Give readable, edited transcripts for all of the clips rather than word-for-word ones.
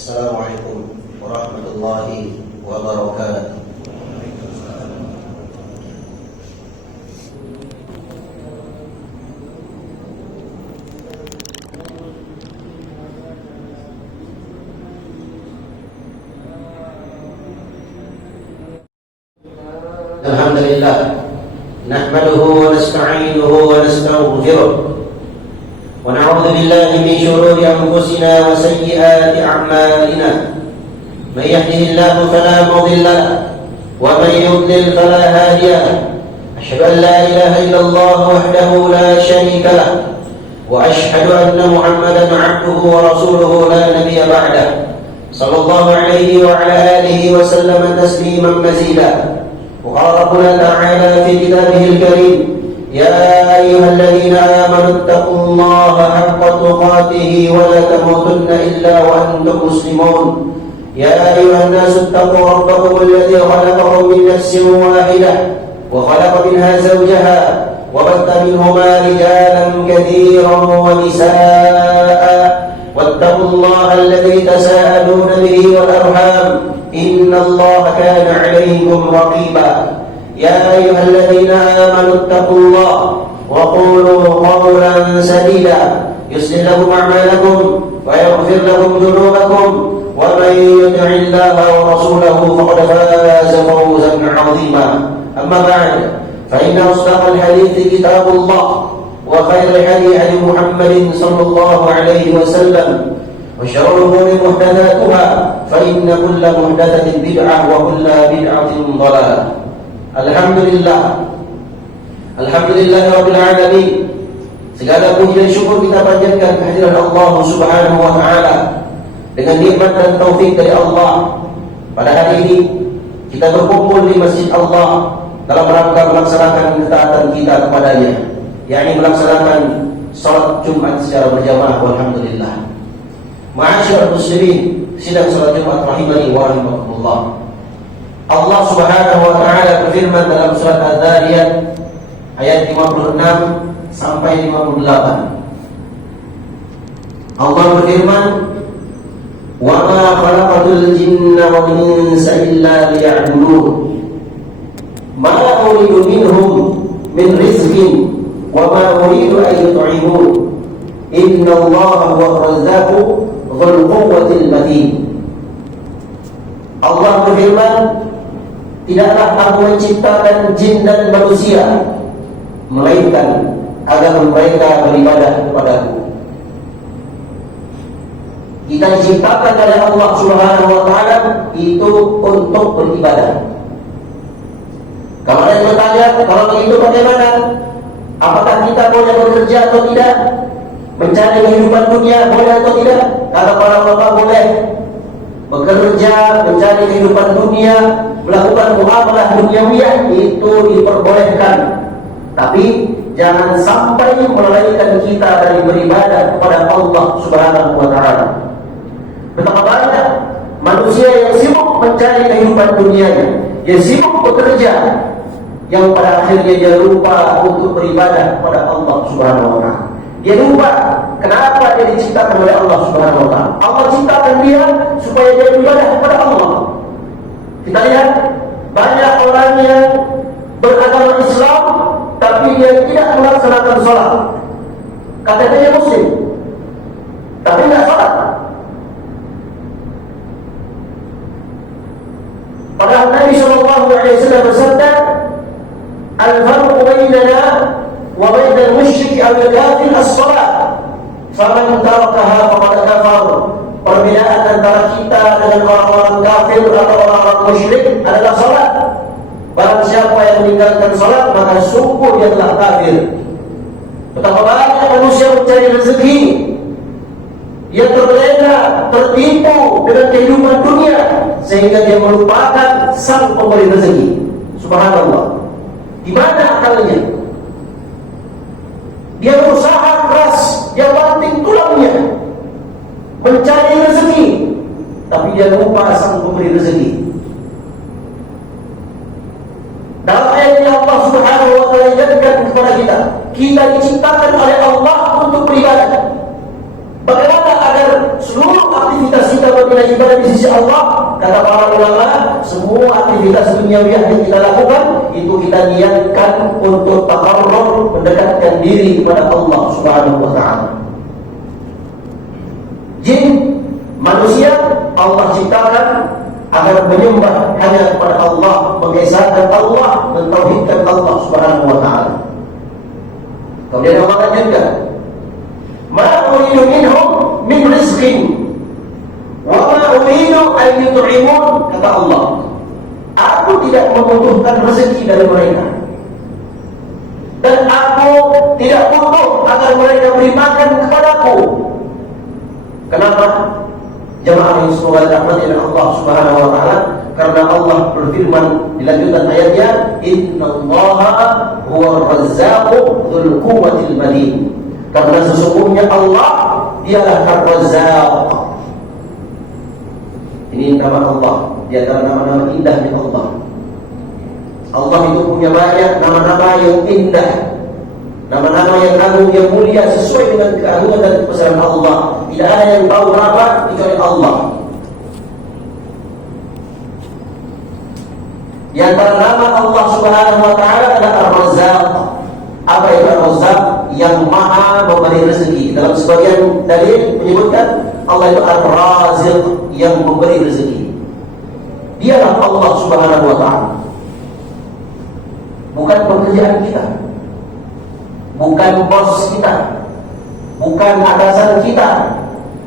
Assalamualaikum warahmatullahi wabarakatuh. Alhamdulillah, nahmaduhu wa nasta'inuhu wa nastaghfiruh wa na'udzu billahi min shururi anfusina wa sayyiati a'malina. Man yahdihillahu fala mudilla lahu wa man yudlil fala hadiya lahu. Asyhadu an la ilaha illallah wahdahu la syarika lahu wa asyhadu anna Muhammadan 'abduhu wa rasuluhu la nabiyya ba'dahu. Sallallahu alaihi wa ala alihi wa sallama tasliman mazida. وقال ربنا تعالى في كتابه الكريم: يا أيها الذين آمنوا اتقوا الله حق تقاته ولا تموتن إلا وأنتم مسلمون. يا أيها الناس اتقوا ربكم الذي خلقكم من نفس واحدة وخلق منها زوجها وبث منهما رجالا كثيرا ونساء واتقوا الله الذي تساءلون به والأرحام إن الله كان عليكم رقيبا. يا أيها الذين آمنوا اتقوا الله وقولوا قولا سديدا يصلح لكم أعمالكم ويغفر لكم ذنوبكم ومن يطع الله ورسوله فقد فاز فوزا عظيما. أما بعد، فإن أصدق الحديث كتاب الله وخير الهدي هدي محمد صلى الله عليه وسلم وشر الأمور محدثاتها فإن كل محدثة بدعة وكل بدعة ضلالة. Alhamdulillah Rabbil Alamin. Segala puji dan syukur kita panjatkan kehadiran Allah Subhanahu wa Ta'ala. Dengan nikmat dan taufik dari Allah, pada hari ini kita berkumpul di Masjid Allah dalam rangka melaksanakan ketaatan kita kepadanya, yakni melaksanakan salat Jumat secara berjamaah. Alhamdulillah. Ma'asyiral muslimin, sidang salat Jumat rahimani wa rahimakumullah. Allah Subhanahu wa Ta'ala berfirman dalam surat Adz-Dzariyat ayat 56 sampai 58. Allah berfirman: "Wa ma khalaqatul jinna wal insa illa liya'budun. Ma uridu minhum min rizqin wa ma uridu an yut'imun. Inna Allaha huwa ar-razzaqu dzul quwwatil matin." Allah berfirman, tidaklah aku menciptakan jin dan manusia melainkan agar mereka beribadah kepadaku. Kita diciptakan oleh Allah Subhanahu wa Ta'ala itu untuk beribadah. Kalau ada yang bertanya, kalau begitu bagaimana? Apakah kita boleh bekerja atau tidak? Mencari kehidupan dunia boleh atau tidak? Kata para ulama boleh. Bekerja, mencari kehidupan dunia, melakukan muamalah duniawiyah itu diperbolehkan. Tapi jangan sampai melalaikan kita dari beribadah kepada Allah Subhanahu wa Ta'ala. Betapa banyak manusia yang sibuk mencari kehidupan dunianya, dia sibuk bekerja, yang pada akhirnya dia lupa untuk beribadah kepada Allah Subhanahu wa Ta'ala. Dia lupa kenapa dia diciptakan oleh Allah Subhanahu wa Ta'ala. Allah ciptakan dia supaya dia beribadah kepada Allah. Kita lihat banyak orang yang beragama Islam tapi dia tidak melaksanakan sholat. Katanya dia muslim tapi tidak sholat. Padahal Nabi SAW bersabda, "Al-farqu bainana wa bainal musyrik al-kafir as-salat. Faman tarakaha faqad kafar." Perbedaan antara kita dengan orang-orang kafir atau orang-orang musyrik adalah salat. Barang siapa yang meninggalkan salat maka sungguh dia telah kafir. Betapa banyak manusia mencari rezeki, dia terlena, tertipu dengan kehidupan dunia sehingga dia melupakan sang pemberi rezeki. Subhanallah. Di mana akalnya? Dia berusaha keras, dia banting tulangnya mencari rezeki, tapi dia lupa sang pemberi rezeki. Dalam ayat ini Allah Subhanahu wa Ta'ala ingatkan kepada kita diciptakan oleh Allah untuk beribadah. Bagaimana agar seluruh aktivitas kita nilai ibadah di sisi Allah. Kata para ulama, semua aktivitas duniawiah yang kita lakukan itu kita niatkan untuk taqarrub, mendekatkan diri kepada Allah Subhanahu wa taala. Jin, manusia Allah ciptakan agar menyembah hanya kepada Allah, mengesahkan Allah, mentauhidkan Allah Subhanahu wa taala. Kemudian Allah juga, "Ma uridu minhum min rizqin wa ma uridu an yut'imun," kata Allah. Aku tidak membutuhkan rezeki dari mereka, dan aku tidak butuh agar mereka beri makan kepadaku. Kenapa? Jemaah yang semoga dirahmati oleh Allah Subhanahu wa taala, karena Allah berfirman di lanjutan ayatnya, "Innallaha huwar razzaqu dzul quwwatil matin." Karena sesungguhnya Allah dialah Ar-Razzaq. Ini nama Allah, di antara nama-nama indahnya Allah. Allah itu punya banyak nama-nama yang indah, nama-nama yang agung, yang mulia, sesuai dengan keagungan dan kebesaran Allah. Tidak ada yang tahu berapa kecuali Allah. Di antara nama Allah Subhanahu wa taala adalah Ar-Razzaq. Apa itu Ar-Razzaq? Yang maha memberi rezeki. Dalam sebagian dalil menyebutkan Allah itu Ar-Raziq, yang memberi rezeki. Dialah Allah Subhanahu wa taala. Bukan pekerjaan kita, bukan bos kita, bukan atasan kita,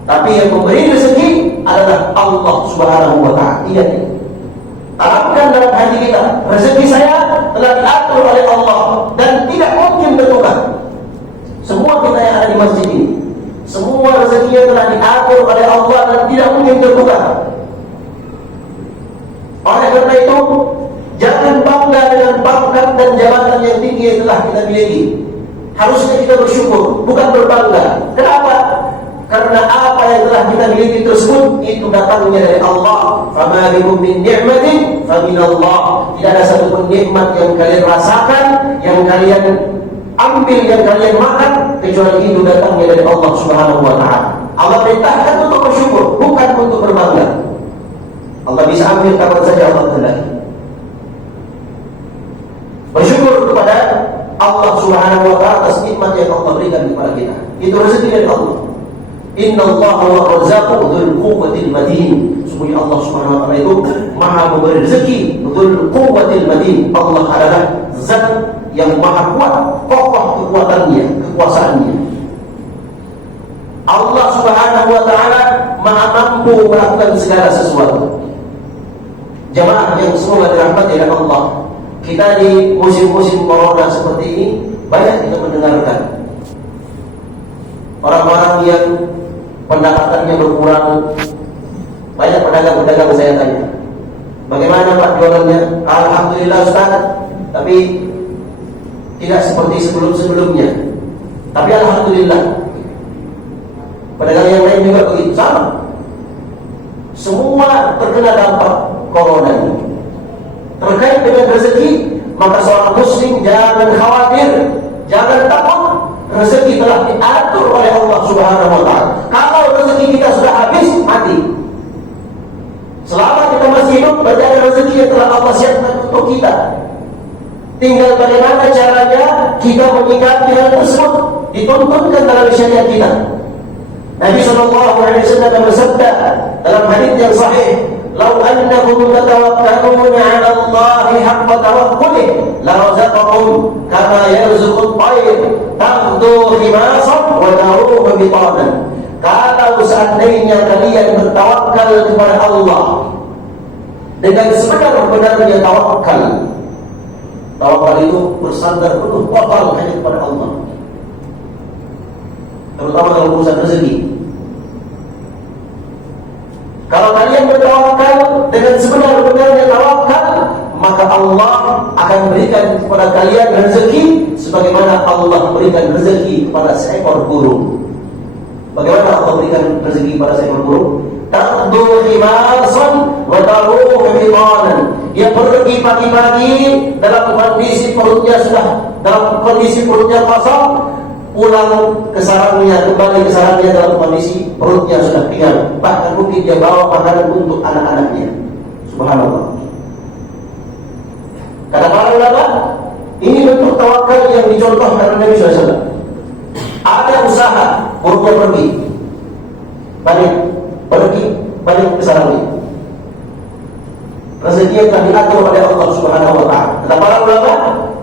tapi yang memberi rezeki adalah Allah Subhanahu wa taala. Ingat ini. Tanamkan dalam hati kita, rezeki saya telah diatur oleh Allah dan tidak mungkin bertukar. Semua kita yang ada di masjid ini, semua rezekinya telah diatur oleh Allah dan tidak mungkin bertukar. Oleh karena itu, jangan bangga dengan pangkat dan jabatan yang tinggi yang telah kita miliki. Harusnya kita bersyukur, bukan berbangga. Kenapa? Karena apa yang telah kita miliki tersebut itu datangnya dari Allah. Fama bikum min ni'matin faminallah. Tidak ada satupun nikmat yang kalian rasakan, yang kalian ambil, yang kalian makan, kecuali itu datangnya dari Allah Subhanahu wa taala. Allah perintahkan untuk bersyukur, bukan untuk berbangga. Allah bisa ambil kapan saja Allah kehendaki. Bersyukur kepada Allah Subhanahu wa taala atas nikmat yang Allah berikan kepada kita. Itu rezeki dari Allah. Innallaha huwar razzaqu dzul quwwatil matin. Sungguh Allah Subhanahu wa taala itu maha memberi rezeki, dzul quwwatil matin. Allah adalah zat yang maha kuat, kokoh kekuatannya, kekuasaannya. Allah Subhanahu wa taala maha mampu melakukan segala sesuatu. Jemaah yang semoga dirahmati oleh Allah, kita di musim-musim corona seperti ini banyak kita mendengarkan orang-orang yang pendapatannya berkurang. Banyak pedagang-pedagang saya tanya, bagaimana Pak jualannya? Alhamdulillah Ustaz, tapi tidak seperti sebelum-sebelumnya. Tapi alhamdulillah, pedagang yang lain juga begitu, sama. Semua terkena dampak corona ini. Terkait dengan rezeki, maka seorang muslim jangan khawatir, jangan takut. Rezeki telah diatur oleh Allah Subhanahu wa taala. Kalau rezeki kita sudah habis, mati. Selama kita masih hidup, berarti ada rezeki yang telah Allah siapkan untuk kita. Tinggal bagaimana caranya kita menyikapi hal tersebut, dituntunkan dalam syariat kita. Nabi SAW bersabda dalam hadits yang sahih, "Lau annakum tatawakkaluna 'ala Allahi haqqa tawakkulih, la razaqakum kama yarzuqut tayr, taghdu khimasan wa taruhu bitanan." Kalau seandainya kalian bertawakal kepada Allah dengan sebenar-benarnya tawakal, tawakal itu bersandar penuh total hanya kepada Allah, terutama dalam urusan rezeki. Kalau kalian bertawakal dengan sebenar-benarnya tawakal, maka Allah akan berikan kepada kalian rezeki sebagaimana Allah berikan rezeki kepada seekor burung. Bagaimana Allah berikan rezeki kepada seekor burung? Taqdu himasan wa taruhu bitanan. Dia pergi pagi-pagi dalam kondisi perutnya kosong, pulang ke sarangnya, kembali ke sarangnya dalam kondisi perutnya sudah kenyang. Bahkan mungkin dia bawa makanan untuk anak-anaknya. Subhanallah. Kata para ulama, ini bentuk tawakal yang dicontohkan oleh Nabi SAW. Ada usaha, buruknya balik ke sarangnya. Rezeki yang telah diatur oleh Allah Subhanahu wa Ta'ala. Kata para ulama,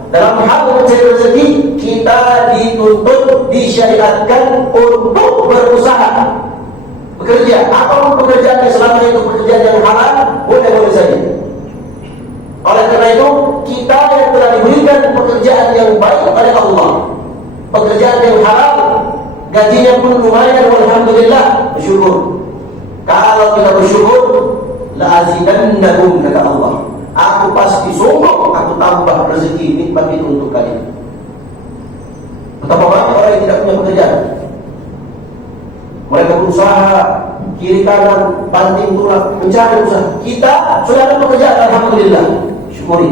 dalam hal mencari rezeki, kita dituntut, disyariatkan untuk berusaha, bekerja. Apapun pekerjaan yang selama itu pekerjaan yang halal, boleh-boleh saja. Oleh karena itu, kita yang telah diberikan pekerjaan yang baik oleh Allah, pekerjaan yang halal, gajinya pun lumayan, alhamdulillah, bersyukur. Kalau kita bersyukur, la'azidannakum, kata Allah, aku pasti sungguh aku tambah rezeki nikmat itu untuk kalian. Betapa banyak orang yang tidak punya pekerjaan, mereka berusaha kiri kanan, banting tulang, mencari usaha. Kita sudah ada pekerjaan, alhamdulillah, syukuri.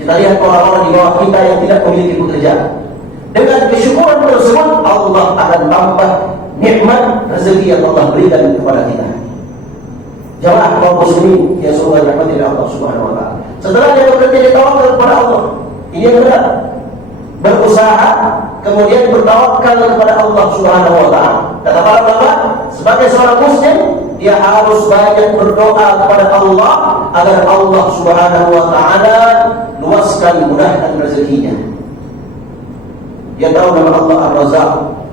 Kita lihat orang-orang di bawah kita yang tidak memiliki pekerjaan. Dengan kesyukuran tersebut, Allah akan tambah nikmat rezeki yang Allah berikan kepada kita. Jamaah kaum muslimin yang semoga dirahmati oleh Allah Subhanahu wa Ta'ala. Setelah dia bekerja, dia tawakal kepada Allah. Ini yang benar. Berusaha kemudian bertawakal kepada Allah Subhanahu wa Ta'ala. Kata para ulama, sebagai seorang muslim, dia harus banyak berdoa kepada Allah agar Allah Subhanahu wa Ta'ala luaskan, mudahkan rezekinya. Dia tahu nama Allah Ar-Razzaq.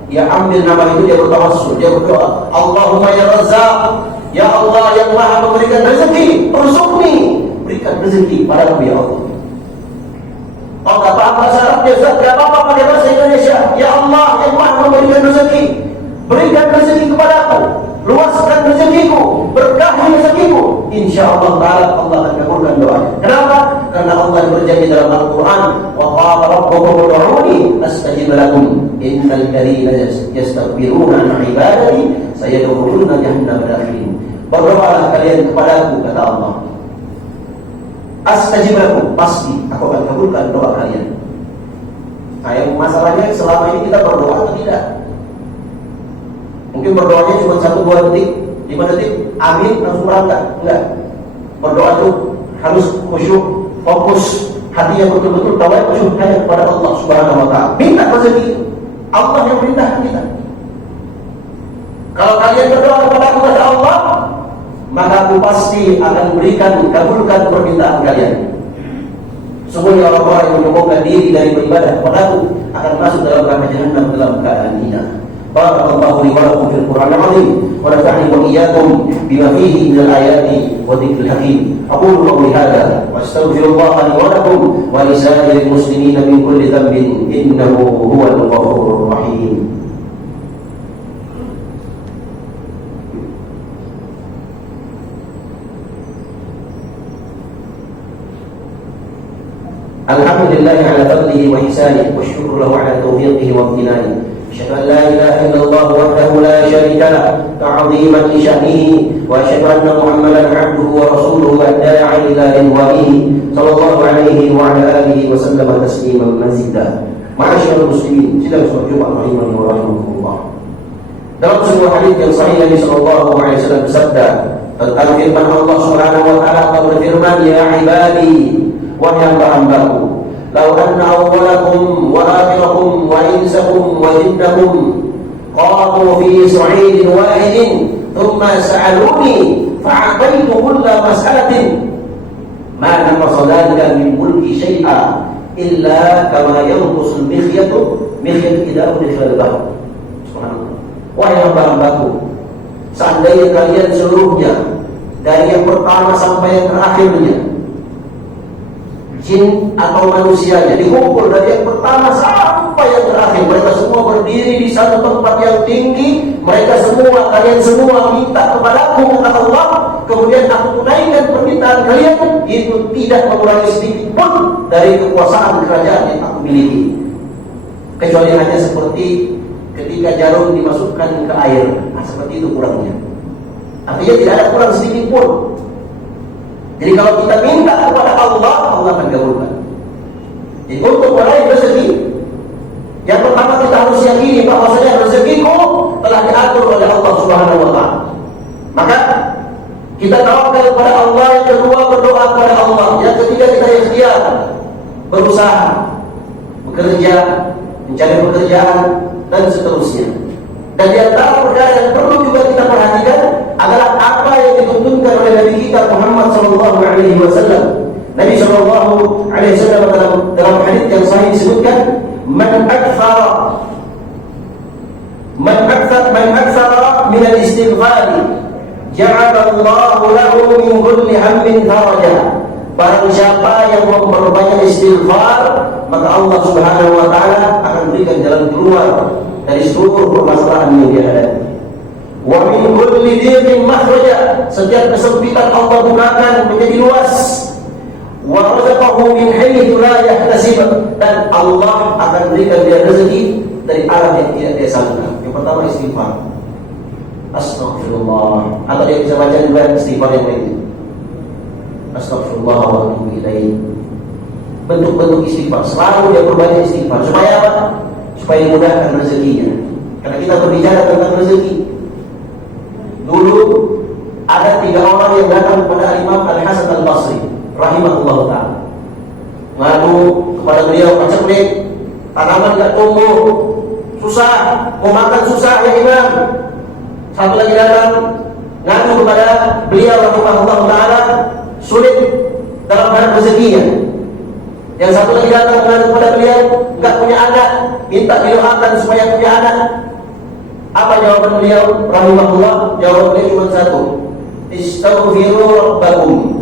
Dia ambil nama itu, dia bertawassul, dia berdoa, Allahumma ya Razzaq, ya Allah yang maha memberikan rezeki, urzuqni, berikan rezeki padaku ya Allah. Oh, tak paham bahasa Arabnya, Ustaz, tidak apa-apa pakai bahasa Indonesia. Ya Allah yang maha memberikan rezeki, berikan rezeki kepadaku, luaskan rezekiku, berkahi rezekiku. InsyaAllah ta'ala Allah akan kabulkan doanya. Kenapa? Karena Allah berjanji dalam Al-Quran, wa qala rabbukum ud'uni astajib lakum innal ladzina yastakbiruna an ibadati sayadkhuluna jahannama dakhirin. Berdoalah kalian kepadaku, kata Allah, astajib lakum, pasti aku akan kabulkan doa kalian. Nah, yang masalahnya selama ini kita berdoa atau tidak? Mungkin berdoanya cuma 1-2 detik, 5 detik, amin, langsung berangkat. Enggak. Berdoa itu harus khusyuk, fokus, hatinya betul-betul tawakkul hanya kepada Allah Subhanahu wa Ta'ala. Minta rezeki itu, Allah yang perintahkan kita. Kalau kalian berdoa kepada aku, kata Allah, maka aku pasti akan berikan, kabulkan permintaan kalian. Semuanya orang-orang yang menyombongkan diri dari beribadah kepada aku akan masuk dalam neraka jahanam dalam keadaan hina. Barakallahu li wa lakum fil Qur'anil 'azim wa nafa'ani wa iyyakum bima fihi minal ayati wa dzikril hakim. Aqulu qawli hadza wa astaghfirullaha li wa lakum wa li sa'iril muslimina min kulli dhanbin innahu huwal ghafurur rahim. Alhamdulillahi ala fadlihi wa ihsanihi wa syukru lahu ala tawfiqihi wa amtinanihi. أشهد أن لا إله إلا الله وحده لا شريك له تعظيما لشأنه وأشهد أن محمدا عبده ورسوله الداعي إلى رضوانه صلى الله عليه وعلى آله وسلم تسليما مزيدا. معاشر المسلمين, sidang sholat Jumat rahimani wa rahimakumullah. Dalam sebuah hadis yang sahih Nabi sallallahu alaihi wasallam bersabda tentang firman Allah Subhanahu wa Ta'ala, Allah berfirman, ya ibadi, wahai hamba-hambaku, لو أن أولكم وآخركم وإنسكم وجنكم قاموا في صعيد واحد ثم سألوني فأعطيت كل مسألة ما نقص ذلك من ملكي شيئا إلا كما ينقص المخيط إذا أدخل البحر. Subhanallah. Wahai hamba-hambaku, seandainya kalian seluruhnya dari yang pertama sampai yang terakhirnya, jin atau manusianya, dikumpul dari yang pertama sampai yang terakhir, mereka semua berdiri di satu tempat yang tinggi, mereka semua, kalian semua minta kepadaku, kata Allah, kemudian aku tunaikan permintaan kalian, itu tidak mengurangi sedikit pun dari kekuasaan kerajaan yang aku miliki, kecuali hanya seperti ketika jarum dimasukkan ke air. Nah, seperti itu kurangnya, artinya tidak ada kurang sedikit pun. Jadi kalau kita minta kepada Allah, Allah akan kabulkan. Jadi untuk meraih rezeki Yang pertama kita harus yakini bahwasanya rezekiku telah diatur oleh Allah Subhanahu wa taala. Maka kita tawakal kepada Allah. Yang kedua, berdoa kepada Allah. Yang ketiga, kita ikhtiar, berusaha, bekerja, mencari pekerjaan, dan seterusnya. Dan di antara perkara yang perlu juga kita perhatikan adalah apa yang dituntunkan oleh Nabi kita Muhammad SAW. Nabi SAW dalam hadits yang sahih disebutkan, man aktsara min al-istighfar ja'ala Allahu lahu min kulli hammin faraja. Barang siapa yang memperbanyak istighfar, maka Allah Subhanahu wa taala akan berikan jalan keluar dari seluruh permasalahan yang dia hadapi. Wa min kulli dhiqin makhraja, setiap kesempitan Allah bukakan menjadi luas. Wa razaqahu min haythu la yahtasib, dan Allah akan berikan dia rezeki dari arah yang tidak dia sangka. Yang pertama istighfar. Astaghfirullah. Atau dia bisa baca juga istighfar yang lain. Astaghfirullah wa atubu ilaih. Bentuk-bentuk istighfar, selalu dia berbanyak istighfar. Supaya apa? Supaya mudahkan rezekinya. Karena kita berbicara tentang rezeki. Dulu ada 3 orang yang datang kepada Imam Al-Hasan Al-Basri rahimahullah ta'ala, ngadu kepada beliau, paceklik, tanaman tidak tumbuh, susah, mau makan susah ya Imam. Satu lagi datang ngadu kepada beliau rahimahullah ta'ala, sulit dalam hal rezekinya. Yang satu lagi datang ngadu kepada beliau, enggak punya anak, minta didoakan supaya punya anak. Apa jawaban beliau rahimahullah? Jawaban beliau cuma satu, istaghfiru rabbakum.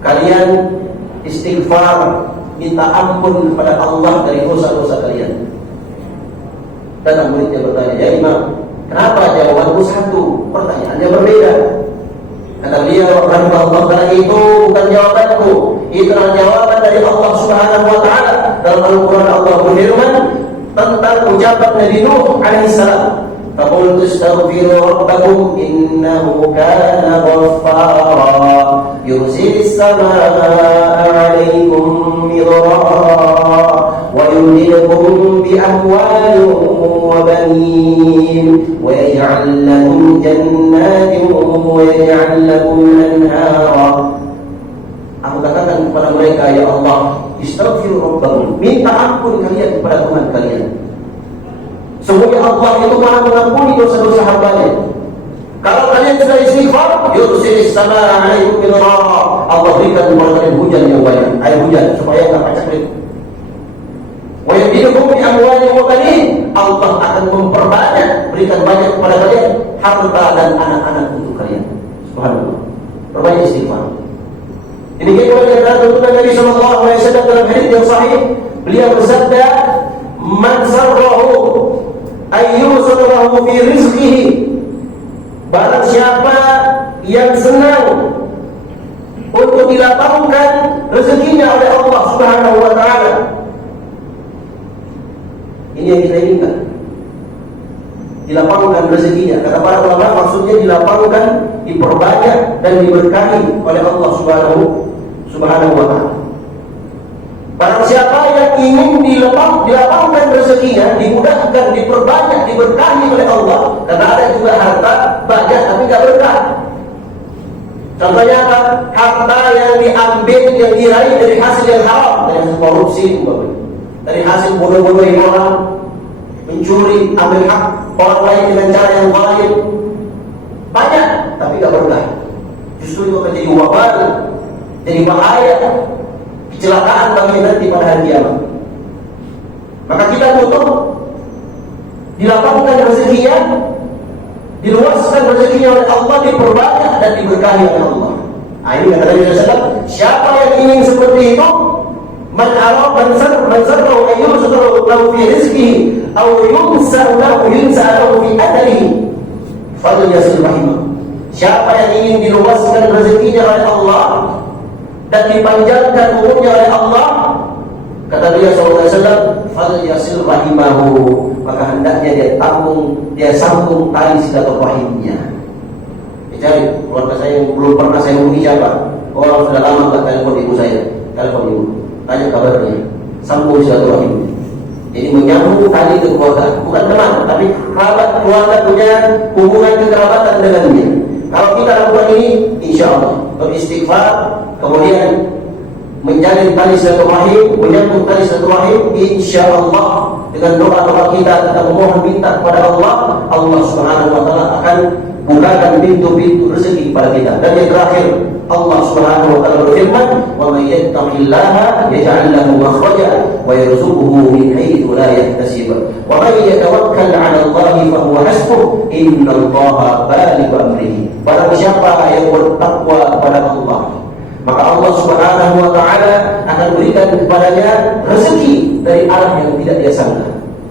Kalian istighfar, minta ampun kepada Allah dari dosa-dosa kalian. Dan muridnya bertanya, ya Imam, kenapa jawabanku satu, pertanyaannya berbeda? Kata beliau rahimahullah ta'ala, itu bukan jawabanku, itu adalah jawaban dari Allah Subhanahu wa ta'ala. Dalam Al-Quran Allah berfirman tentang ucapan Nabi Nuh alaihissalam, فَقُلْتُ اسْتَغْفِرُوا رَبَّكُمْ إِنَّهُ كَانَ غَفَّارًا يُرْسِلِ السَّمَاءَ عَلَيْكُمْ مِدْرَارًا وَيُمْدِدْكُمْ بِأَمْوَالٍ وَبَنِينَ وَيَجْعَلْ لَكُمْ جَنَّاتٍ وَيَجْعَلْ لَكُمْ أَنْهَارًا. Aku katakan kepada mereka, ya Allah, istaghfiru rabbakum, minta ampun kalian kepada Tuhan kalian. Sungguhnya Allah itu Maha mengampuni dosa-dosa hambanya. Kalau kalian sudah istighfar, yursilis samaa 'alaikum midrara, Allah berikan kepada kalian hujan yang banyak, air hujan supaya enggak paceklik. Wa yumdidukum bi amwalin wa banin, Allah akan memperbanyak, berikan banyak kepada kalian harta dan anak-anak untuk kalian. Subhanallah. Perbanyak istighfar. Ini kita lihat tuntunan Nabi sallallahu alaihi wasallam dalam hadis yang sahih. Beliau bersabda, "Man sarrahu ayyusallahu fi rizqihi." Barang siapa yang senang untuk dilapangkan rezekinya oleh Allah Subhanahu wa taala. Ini yang kita inginkan. Dilapangkan rezekinya. Kata para ulama, maksudnya dilapangkan, diperbanyak dan diberkahi oleh Allah Subhanahu wa taala. Barang siapa yang ingin dilapangkan rezekinya, dimudahkan, diperbanyak, diberkahi oleh Allah. Karena ada juga harta banyak tapi tidak berkah. Contohnya apa? Harta yang diambil, yang diraih dari hasil yang haram, dari hasil korupsi, dari hasil bodoh-bodohin orang, mencuri, ambil hak orang lain dengan cara yang zalim. Banyak tapi tidak berkah. Justru itu akan jadi wabal, jadi bahaya, kecelakaan bagi nanti pada hari kiamat. Maka kita butuh dilapangkan rezekinya, diluaskan rezekinya oleh Allah, diperbanyak dan diberkahi oleh Allah. Ini kata Nabi SAW, siapa yang ingin seperti itu, man sarrahu ayyusaru lahu fi rizqihi aw yunsaru lahu fi adlihi falyasil rahimah. Siapa yang ingin diluaskan rezekinya oleh Allah dan dipanjangkan umurnya oleh Allah, kata beliau sallallahu alaihi wasallam, falyasil rahimahu, maka hendaknya dia sambung tali silaturahimnya. Cari keluarga saya yang belum pernah saya hubungi siapa, orang sudah lama enggak telepon ibu saya, telepon ibu, tanya kabarnya, sambung silaturahim. Jadi menyambung tali kekuatan, bukan teman, tapi kerabat keluarga punya hubungan kekerabatan dengannya. Kalau kita lakukan ini, insya Allah beristighfar, kemudian menjalin tali silaturahim, menyambung tali silaturahim, insya Allah dengan doa-doa kita memohon minta kepada Allah, Allah Subhanahu wa taala akan bukakan pintu-pintu rezeki kepada kita. Dan yang terakhir, Allah Subhanahu wa taala berfirman, "Wa may yattaqillaha yaj'al lahu makhraja wa yarzuquhu min haitsu la yahtasib. Wa may yatawakkal 'ala Allahi fa huwa hasbuh. Innallaha balighu amrihi." Barang siapa yang bertakwa kepada Allah, maka Allah Subhanahu wa taala akan berikan kepadanya rezeki dari arah yang tidak dia sangka.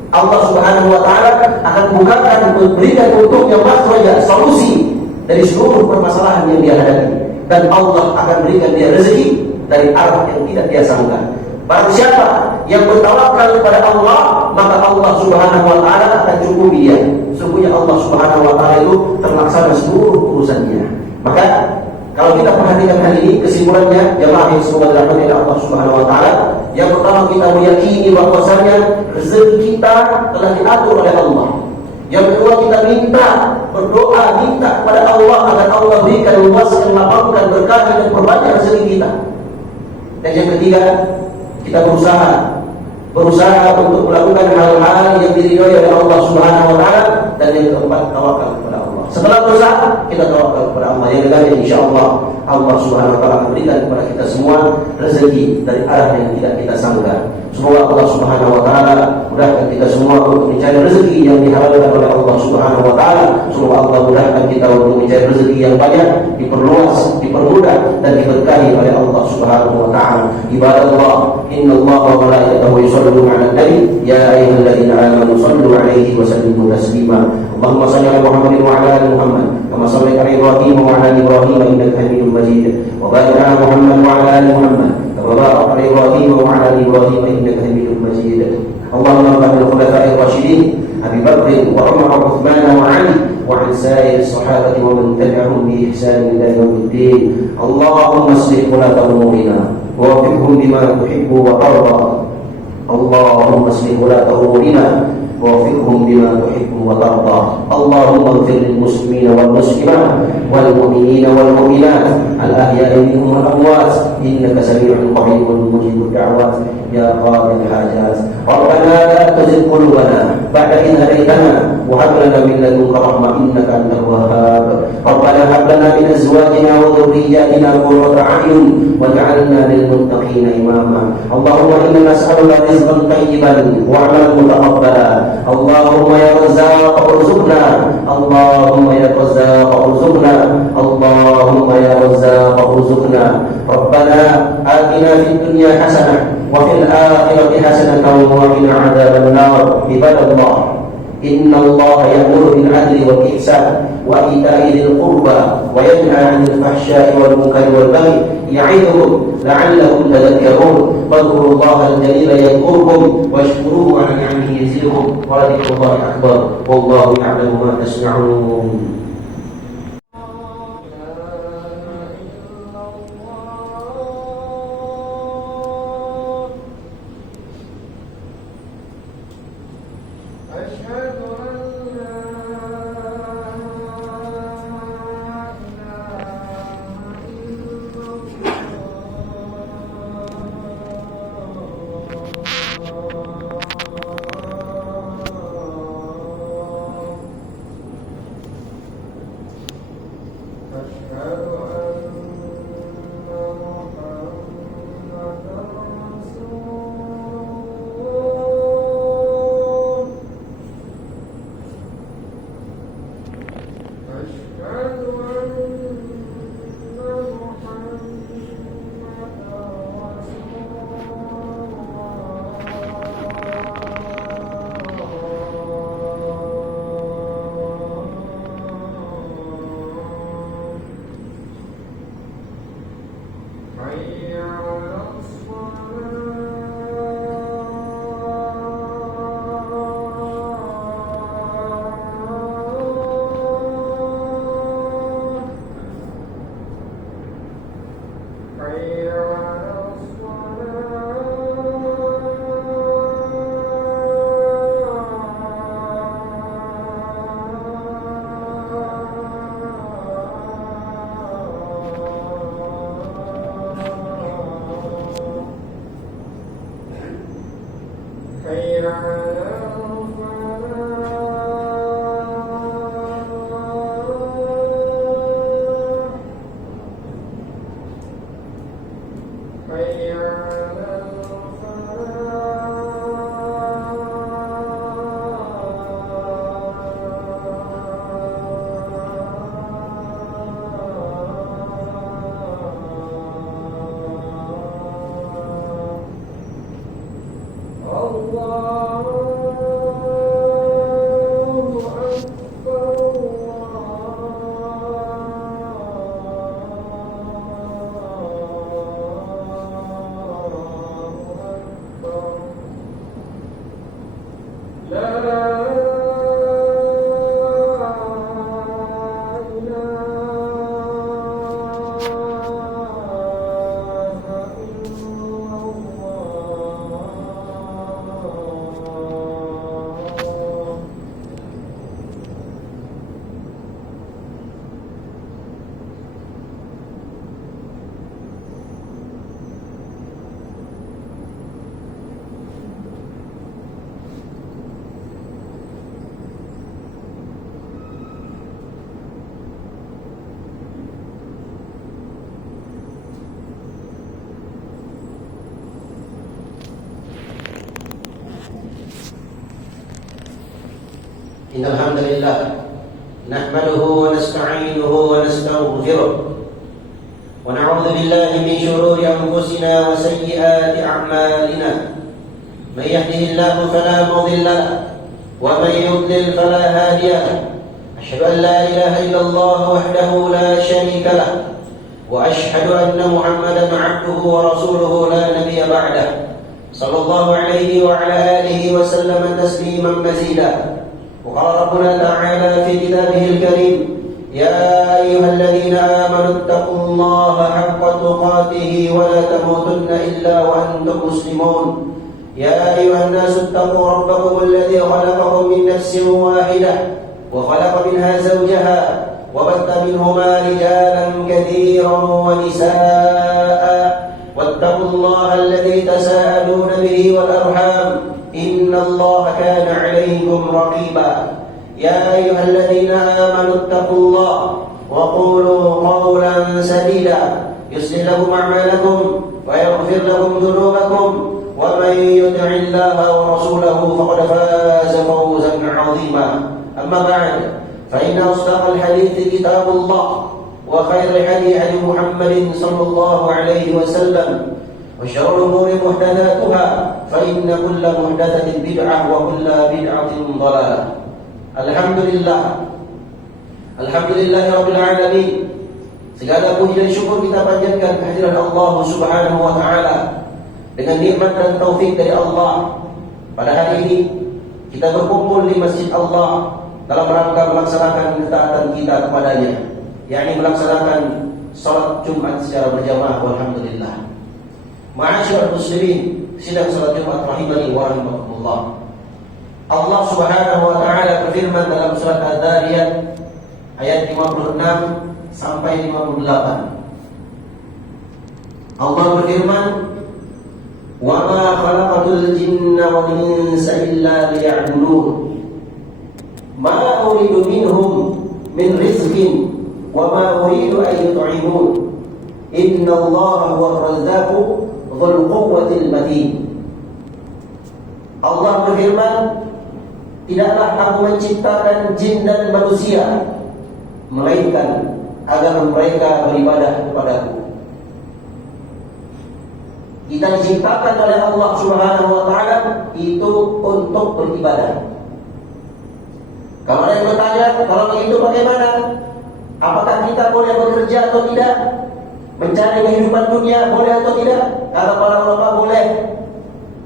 Allah Subhanahu wa taala akan bukakan, memberikan untuknya makhraja, solusi dari seluruh permasalahan yang dia hadapi, dan Allah akan berikan dia rezeki dari arah yang tidak dia sangka. Barang siapa yang bertawakal kepada Allah, maka Allah Subhanahu wa taala akan cukupi dia. Sesungguhnya Allah Subhanahu wa taala itu terlaksana seluruh urusannya. Maka kalau kita perhatikan hal ini, kesimpulannya jemaah yang semoga dirahmati oleh Allah Subhanahu wa taala, yang pertama kita meyakini bahwasanya rezeki kita telah diatur oleh Allah. Yang kedua kita berdoa minta kepada Allah agar Allah berikan, luaskan, lapangkan, berkahi dan perbanyak rezeki kita. Dan yang ketiga, kita berusaha untuk melakukan hal-hal yang diridhoi oleh Allah Subhanahu wa taala. Dan yang keempat, tawakal kepada Allah. Setelah berusaha, kita tawakal kepada Allah. Yang ketiga, insyaallah Allah Subhanahu wa taala akan berikan kepada kita semua rezeki dari arah yang tidak kita sangka. Semoga Allah Subhanahu wa taala mudahkan kita semua untuk mencari rezeki yang dihalalkan oleh Allah Subhanahu wa taala. Semoga Allah mudahkan kita untuk mencari rezeki yang banyak, diperluas, dipermudah dan diberkahi oleh Allah Subhanahu wa taala. Ibadallah, innallaha wa malaikatahu yusholluna 'alan nabi, ya ayyuhalladzina amanu shallu 'alaihi wa sallimu taslima. Allahumma shalli 'ala Muhammadin wa 'ala ali Muhammad kama shallaita 'ala Ibrahim wa 'ala ali Ibrahim innaka Hamidum Majid. Wa barik 'ala Muhammad wa 'ala ali Muhammad kama barakta 'ala Ibrahim wa 'ala ali Ibrahim innaka Hamidum Majid. Allahumma barik 'ala khulafa'ir rasyidin Abi Bakr wa Umar wa Uthman wa 'Ali wa 'an sa'ir as-sahabati wa man tabi'ahum bi ihsan ila yaumiddin. Allahumma aslih ulata umurina wa waffiqhum bima tuhibbu wa tarda. Allahumma aslih ulata umurina ووفقهم بما تحب وترضى. اللهم اغفر للمسلمين والمسلمات والمؤمنين والمؤمنات الأحياء منهم والأموات إنك سميع قريب مجيب الدعوات يا قاضي الحاجات. ربنا لا تزغ قلوبنا بعد إذ هديتنا وهب لنا من لدنك رحمة إنك أنت الوهاب. ربنا هب لنا من أزواجنا وذرياتنا قرة أعين واجعلنا للمتقين إماما. اللهم إنا نسألك رزقا طيبا وعملا متقبلا. اللهم يا رزاق ارزقنا. اللهم يا رزاق ارزقنا. اللهم يا رزاق ارزقنا. ربنا آتنا في الدنيا حسنة وفي الآخرة حسنة وقنا عذاب النار. عباد الله، إن الله يأمر بالعدل والإحسان وإيتاء ذي القربى وينهى عن الفحشاء والمنكر والبغي يعظكم لعلكم تذكرون. فاذكروا الله الجليل يذكركم واشكروه على نعمه يزدكم ولذكر الله أكبر والله يعلم ما تصنعون. إن الحمد لله نحمده ونستعينه ونستغفره ونعوذ بالله من شرور أنفسنا وسيئات أعمالنا من يهده الله فلا مضل له ومن يضلل فلا هادي له أشهد أن لا إله إلا الله وحده لا شريك له وأشهد أن محمدا عبده ورسوله لا نبي بعده صلى الله عليه وعلى آله وسلم تسليما مزيدا. وقال ربنا تعالى في كتابه الكريم يا أيها الذين آمنوا اتقوا الله حق تقاته ولا تموتن إلا وأنتم مسلمون. يا أيها الناس اتقوا ربكم الذي خلقكم من نفس واحدة وخلق منها زوجها وبث منهما رجالا كثيرا ونساء واتقوا الله الذي تساءلون به والأرحام إن الله كان عليكم رقيبا. يا أيها الذين آمنوا اتقوا الله وقولوا قولا سديدا يصلح لكم أعمالكم ويغفر لكم ذنوبكم ومن يطع الله ورسوله فقد فاز فوزا عظيما. أما بعد فإن أصدق الحديث كتاب الله وخير الهدي هدي محمد صلى الله عليه وسلم وشر الأمور محدثاتها فإن كل محدثة بدعة وكل بدعة ضلالة. Alhamdulillah Rabbil Alamin. Segala puji dan syukur kita panjatkan kehadiran Allah Subhanahu wa taala. Dengan nikmat dan taufik dari Allah, pada hari ini kita berkumpul di Masjid Allah dalam rangka melaksanakan ketaatan kita kepadanya, yakni melaksanakan salat Jumat secara berjamaah. Alhamdulillah. Ma'asyiral muslimin, sidang salat Jumat rahimani wa rahimakumullah. Allah Subhanahu wa taala berfirman dalam surat Adz-Dzariyat ayat 56 sampai 58. Allah berfirman, "Wa ma khalaqatul jinna wal insa illa liya'budun. Ma uridu minhum min rizqin wa ma uridu an yut'imun. Inna Allaha huwar razzaqu dzul quwwatil matin." Allah berfirman, tidaklah aku menciptakan jin dan manusia melainkan agar mereka beribadah kepadaku. Kita diciptakan oleh Allah Subhanahu wa taala itu untuk beribadah. Kalau ada yang bertanya, kalau begitu bagaimana? Apakah kita boleh bekerja atau tidak? Mencari kehidupan dunia boleh atau tidak? Kata para ulama boleh.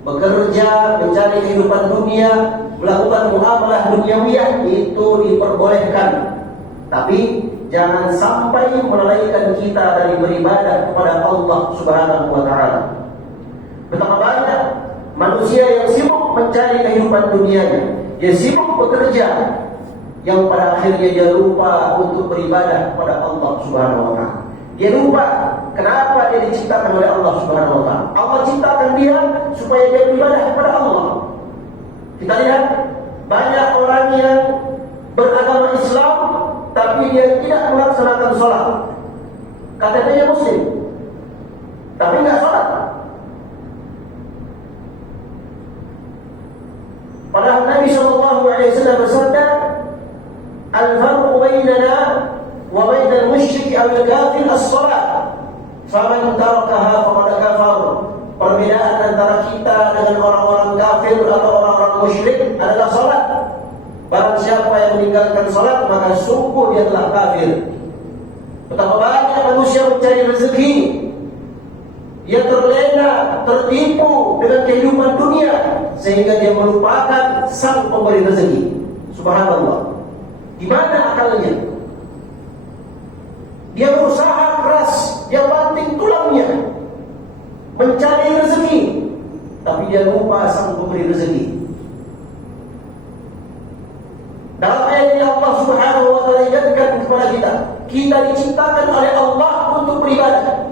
Bekerja, mencari kehidupan dunia, melakukan muamalah duniawiyah itu diperbolehkan. Tapi jangan sampai melalaikan kita dari beribadah kepada Allah Subhanahu wa taala. Betapa banyak manusia yang sibuk mencari kehidupan dunianya, dia sibuk bekerja, yang pada akhirnya dia lupa untuk beribadah kepada Allah Subhanahu wa taala. Dia lupa kenapa dia diciptakan oleh Allah Subhanahu wa taala. Allah ciptakan dia supaya dia beribadah kepada Allah. Kita lihat banyak orang yang beragama Islam tapi dia tidak melaksanakan sholat. Katanya dia muslim, tapi tidak sholat. Padahal Nabi SAW bersabda, "Al-farqu bainana wa bainal musyrik aw al-kafir as-shalah. Faman tarakaha faqad kafar." Perbedaan antara kita dengan orang-orang kafir atau orang-orang musyrik adalah salat. Barang siapa yang meninggalkan salat maka sungguh dia telah kafir. Betapa banyak manusia mencari rezeki, dia terlena, tertipu dengan kehidupan dunia sehingga dia melupakan sang pemberi rezeki. Subhanallah. Di mana akalnya? Dia berusaha keras, dia banting tulangnya mencari rezeki, tapi dia lupa sang pemberi rezeki. Dalam ayat ini Allah Subhanahu wa taala ingatkan kepada kita, kita diciptakan oleh Allah untuk beribadah.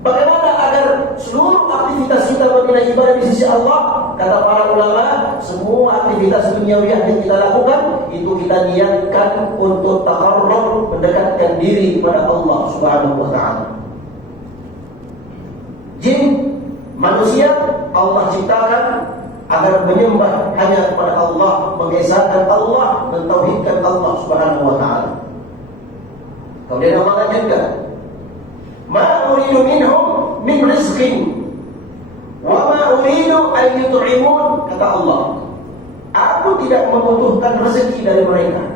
Bagaimana agar seluruh aktivitas kita membina ibadah di sisi Allah? Kata para ulama, semua aktivitas duniawiyah yang kita lakukan itu kita niatkan untuk taqarrub, mendekatkan diri kepada Allah Subhanahu wa taala. Jin, manusia Allah ciptakan agar menyembah hanya kepada Allah, mengesahkan Allah, mentauhidkan Allah Subhanahu wa taala. Kemudian Allah lanjutkan, "Ma uridu minhum min rizqin wa ma uridu an yut'imun," kata Allah. Aku tidak membutuhkan rezeki dari mereka,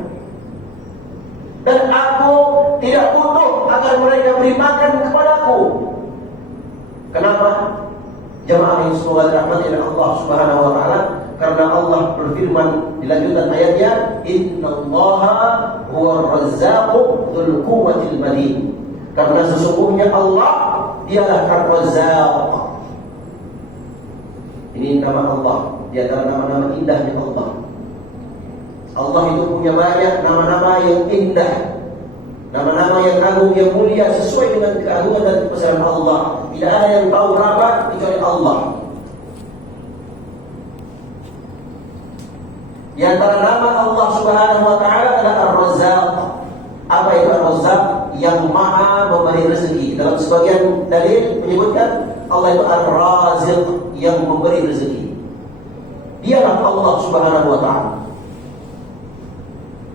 dan aku tidak butuh agar mereka beri makan kepadaku. Kenapa? Jemaah yang semoga dirahmati oleh Allah Subhanahu wa taala, karena Allah berfirman di lanjutan ayatnya, "Innallaha huwar razzaqu dzul quwwatil matin." Karena sesungguhnya Allah dialah Ar-Razzaq. Ini nama Allah, di antara nama-nama indahnya Allah. Allah itu punya banyak nama-nama yang indah, nama-nama yang agung, yang mulia, sesuai dengan keagungan dan kebesaran Allah. Tidak ada yang tahu berapa kecuali Allah. Di antara nama Allah Subhanahu wa taala adalah Ar-Razzaq. Apa itu Ar-Razzaq? Yang maha memberi rezeki. Dalam sebagian dalil menyebutkan Allah itu Ar-Raziq, yang memberi rezeki. Dialah Allah Subhanahu wa taala.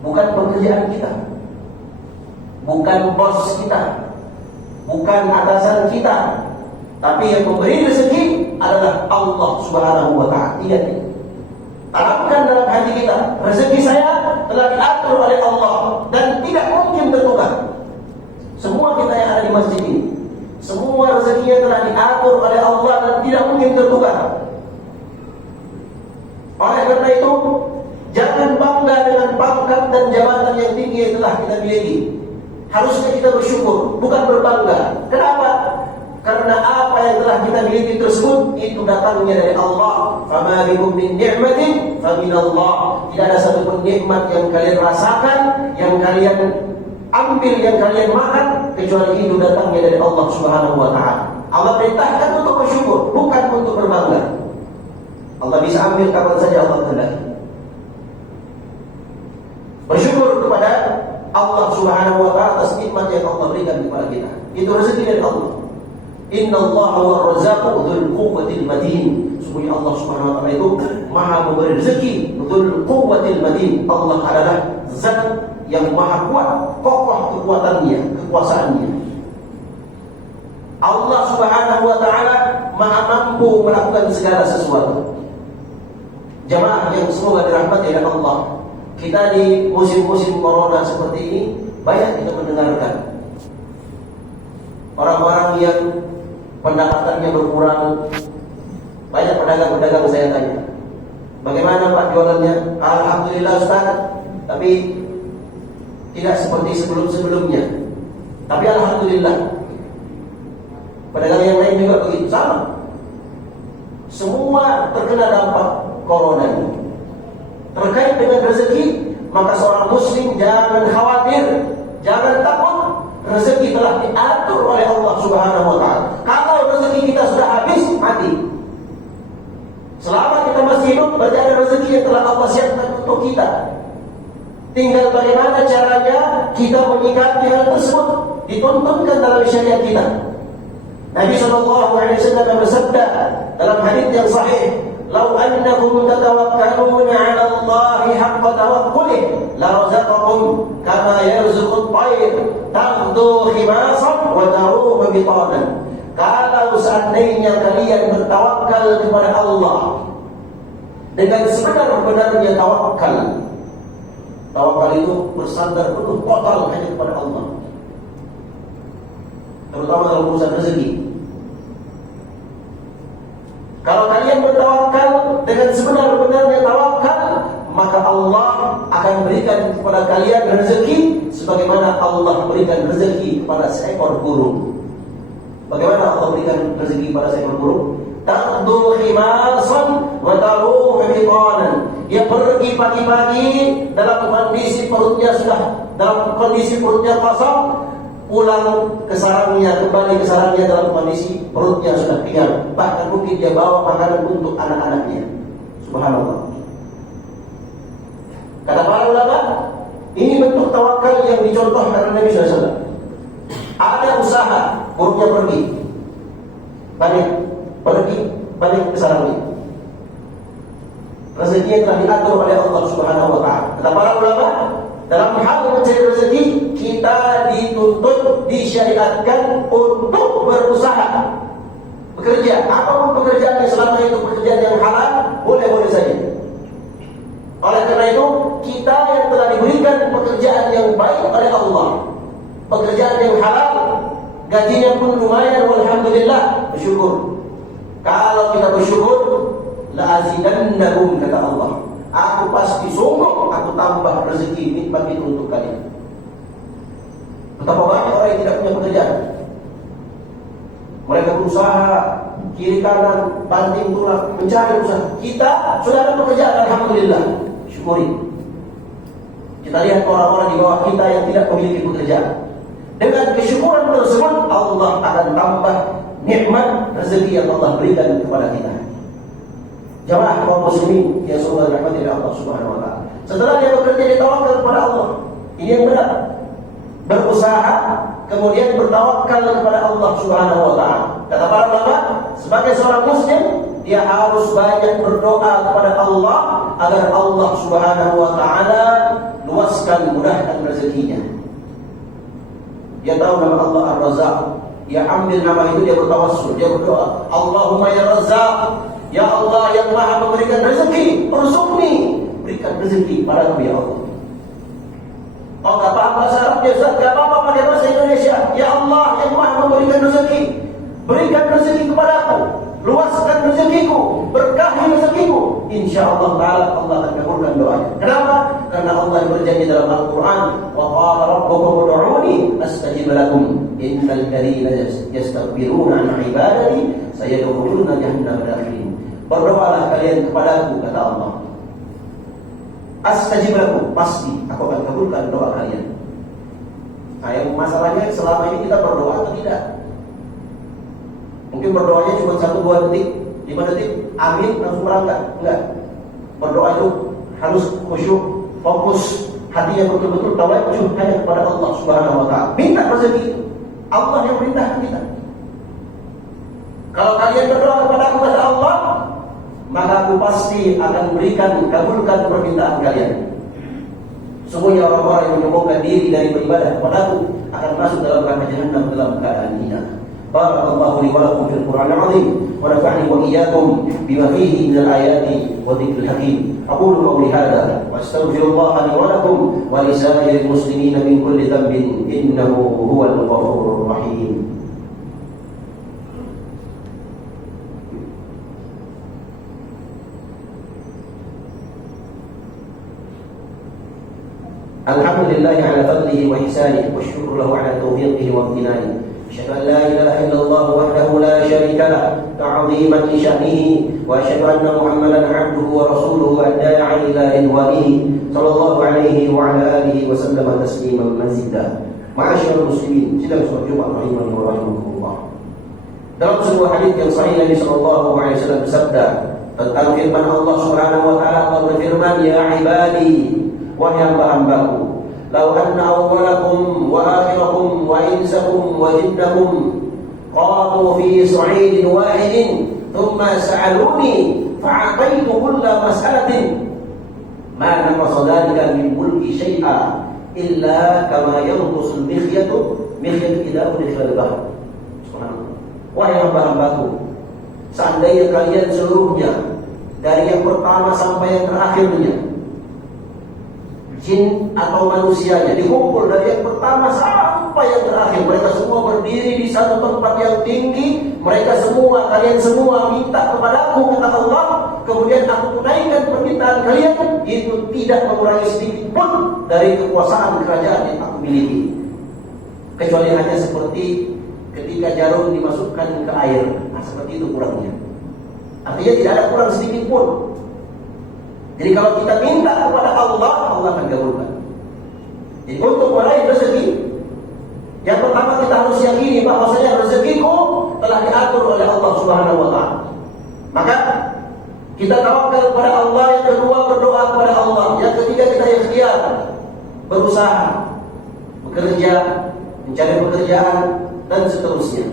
Bukan pekerjaan kita, bukan bos kita, bukan atasan kita, tapi yang memberi rezeki adalah Allah Subhanahu wa taala. Ingat, tanamkan dalam hati kita, rezeki saya telah diatur oleh Allah dan tidak mungkin tertukar. Semua kita yang ada di masjid ini, semua rezekinya telah diatur oleh Allah dan tidak mungkin tertukar. Oleh karena itu, jangan bangga dengan pangkat dan jabatan yang tinggi yang telah kita miliki. Harusnya kita bersyukur, bukan berbangga. Kenapa? Karena apa yang telah kita miliki tersebut itu datangnya dari Allah. Fama bikum min ni'matin faminallah. Tidak ada satupun nikmat yang kalian rasakan, yang kalian ambil, yang kalian makan, kecuali itu datangnya dari Allah Subhanahu wa taala. Allah perintahkan untuk bersyukur, bukan untuk berbangga. Allah bisa ambil kapan saja Allah kehendaki. Bersyukur kepada Allah Subhanahu wa taala atas nikmat yang Allah berikan kepada kita. Itu rezeki dari Allah. Innallaha huwar razzaqu dzul quwwatil matin. Sungguhnya Allah Subhanahu wa taala itu maha memberi rezeki, dzul quwwatil matin. Allah adalah zat yang maha kuat, kokoh kekuatannya, kekuasaannya. Allah Subhanahu wa taala maha mampu melakukan segala sesuatu. Jemaah yang semoga dirahmati oleh Allah, kita di musim-musim corona seperti ini banyak kita mendengarkan orang-orang yang pendapatannya berkurang. Banyak pedagang-pedagang saya tanya, bagaimana Pak jualannya? Alhamdulillah Ustaz, tapi tidak seperti sebelum-sebelumnya. Tapi alhamdulillah, pedagang yang lain juga begitu, sama. Semua terkena dampak corona ini. Terkait dengan rezeki, maka seorang muslim jangan khawatir, jangan takut. Rezeki telah diatur oleh Allah Subhanahu wa taala. Kalau rezeki kita sudah habis, mati. Selama kita masih hidup, berarti ada rezeki yang telah Allah siapkan untuk kita. Tinggal bagaimana caranya kita menyikapi hal tersebut, dituntunkan dalam syariat kita. Nabi SAW bersabda dalam hadits yang sahih, "Lau annakum tatawakkaluna 'ala Allahi haqqa tawakkuli, la razaqakum kama yarzuqut tayr, taghdu khimasan wa taruhu bitanan." Kalau seandainya kalian bertawakal kepada Allah dengan sebenar-benarnya tawakal, tawakal itu bersandar penuh total hanya kepada Allah, terutama dalam urusan rezeki. Kalau kalian bertawakal dengan sebenar-benarnya tawakal, maka Allah akan berikan kepada kalian rezeki sebagaimana Allah berikan rezeki kepada seekor burung. Bagaimana Allah berikan rezeki kepada seekor burung? Taqdu khimasan wa taruhu bitanan. Dia pergi pagi-pagi dalam kondisi perutnya kosong, pulang ke sarangnya, kembali ke sarangnya dalam kondisi perutnya sudah kenyang. Bahkan mungkin dia bawa makanan untuk anak-anaknya. Subhanallah. Kata para ulama, ini bentuk tawakal yang dicontohkan oleh Nabi SAW. Ada usaha, burungnya pergi balik ke sarangnya. Rezeki yang telah diatur oleh Allah Subhanahu wa taala. Kata para ulama, dalam hal mencari rezeki kita dituntut, disyariatkan untuk berusaha, bekerja. Apapun pekerjaan yang selama itu pekerjaan yang halal, boleh-boleh saja. Oleh karena itu, kita yang telah diberikan pekerjaan yang baik oleh Allah, pekerjaan yang halal, gajinya pun lumayan, walhamdulillah, bersyukur. Kalau kita bersyukur, la'azidannahum, kata Allah, aku pasti sungguh aku tambah rezeki nikmat itu untuk kalian. Betapa banyak orang yang tidak punya pekerjaan, mereka berusaha kiri kanan, banting tulang, mencari usaha. Kita sudah ada pekerjaan, alhamdulillah, syukuri. Kita lihat orang-orang di bawah kita yang tidak memiliki pekerjaan. Dengan kesyukuran tersebut, Allah akan tambah nikmat rezeki yang Allah berikan kepada kita. Jamaah kaum muslimin yang semoga dirahmati oleh Allah Subhanahu wa taala. Setelah dia bekerja, dia tawakal kepada Allah. Ini yang benar. Berusaha kemudian bertawakal kepada Allah Subhanahu wa taala. Kata para ulama, sebagai seorang muslim, dia harus banyak berdoa kepada Allah agar Allah Subhanahu wa taala luaskan, mudahkan rezekinya. Dia tahu nama Allah Ar-Razzaq. Dia ambil nama itu, dia bertawassul, dia berdoa, Allahumma ya Razzaq, ya Allah yang Maha memberikan rezeki, urzuqni, berikan rezeki padaku ya Allah. Oh, enggak paham bahasa Arabnya, Ustaz, enggak apa-apa pakai bahasa Indonesia. Ya Allah yang Maha memberikan rezeki, berikan rezeki kepadaku, luaskan rezekiku, berkahi rezekiku. Insyaallah taala Allah akan kabulkan doanya. Kenapa? Karena Allah berjanji dalam Al-Qur'an, wa qala rabbukum ud'uni astajib lakum innal ladzina yastakbiruna 'an ibadati sayadkhuluna jahannama dakhirin. Berdoalah kalian kepadaku, kata Allah. Astajib lakum, pasti aku akan kabulkan doa kalian. Nah, yang masalahnya selama ini kita berdoa atau tidak? Mungkin berdoanya cuma 1-2 detik, 5 detik, amin, langsung berangkat. Enggak. Berdoa itu harus khusyuk, fokus, hatinya betul-betul tawajjuh hanya kepada Allah Subhanahu wa taala. Minta rezeki, Allah yang perintahkan kita. Kalau kalian berdoa kepada aku, kata Allah, maka aku pasti akan berikan, kabulkan permintaan kalian. Semuanya orang-orang yang menyombongkan diri dari beribadah kepada aku akan masuk dalam neraka jahanam dalam keadaan hina. Barakallahu li wa lakum fil Qur'anil 'azim wa nafa'ani wa iyyakum bima fihi minal ayati wa dzikril hakim. Aqulu qawli hadza wa astaghfirullaha li wa lakum wa li sa'iril muslimin min kulli dhanbin innahu huwal ghafurur rahim. Alhamdulillahi ala fadlihi wa ihsanihi wa syukru lahu ala tawfiqihi wa amtinanihi. أشهد أن لا إله إلا الله وحده لا شريك له تعظيما لشأنه وأشهد أن محمدا عبده ورسوله الداعي إلى رضوانه صلى الله عليه وعلى آله وسلم تسليما مزيدا. معاشر المسلمين, sidang sholat Jumat rahimani wa rahimakumullah. Dalam sebuah hadis yang sahih Nabi sallallahu alaihi wasallam bersabda tentang firman Allah Subhanahu wa taala, Allah berfirman, ya ibadi, wahai hamba-hambaku, law anna awwalakum wa akhirakum wa insakum wa jinnakum qamu fi sa'idin wahidin thumma sa'aluni fa'ataitu kulla mas'alatin ma naqasa dhalika min mulki syai'a illa kama yanqusul mikhyatu idza udkhila al-bahr. Subhanallah. Wahai hamba-hambaku, seandainya kalian seluruhnya dari yang pertama sampai yang terakhirnya, jin atau manusianya, dikumpul dari yang pertama sampai yang terakhir, mereka semua berdiri di satu tempat yang tinggi, mereka semua, kalian semua minta kepadaku, kata Allah, kemudian aku tunaikan permintaan kalian, itu tidak mengurangi sedikit pun dari kekuasaan kerajaan yang aku miliki, kecuali hanya seperti ketika jarum dimasukkan ke air. Nah, seperti itu kurangnya. Artinya tidak ada kurang sedikit pun. Jadi kalau kita minta kepada Allah, Allah akan kabulkan. Jadi untuk meraih rezeki, yang pertama kita harus yakini bahwasanya rezekiku telah diatur oleh Allah Subhanahu wa taala. Maka kita tawakal kepada Allah, yang kedua berdoa kepada Allah, yang ketiga kita ikhtiar, berusaha, bekerja, mencari pekerjaan dan seterusnya.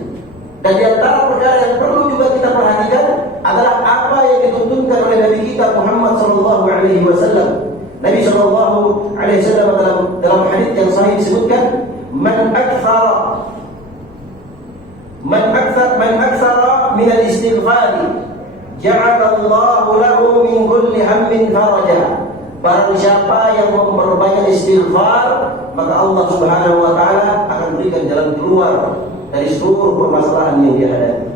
Dan di antara perkara yang perlu juga kita perhatikan adalah apa yang dituntunkan oleh Nabi kita Muhammad sallallahu alaihi wasallam. Nabi sallallahu alaihi wasallam dalam hadis yang sahih disebutkan, man aktsara min al-istighfar ja'ala Allahu lahu min kulli hammin faraja. Barang siapa yang memperbanyak istighfar, maka Allah Subhanahu wa taala akan berikan jalan keluar dari seluruh permasalahan yang dia hadapi.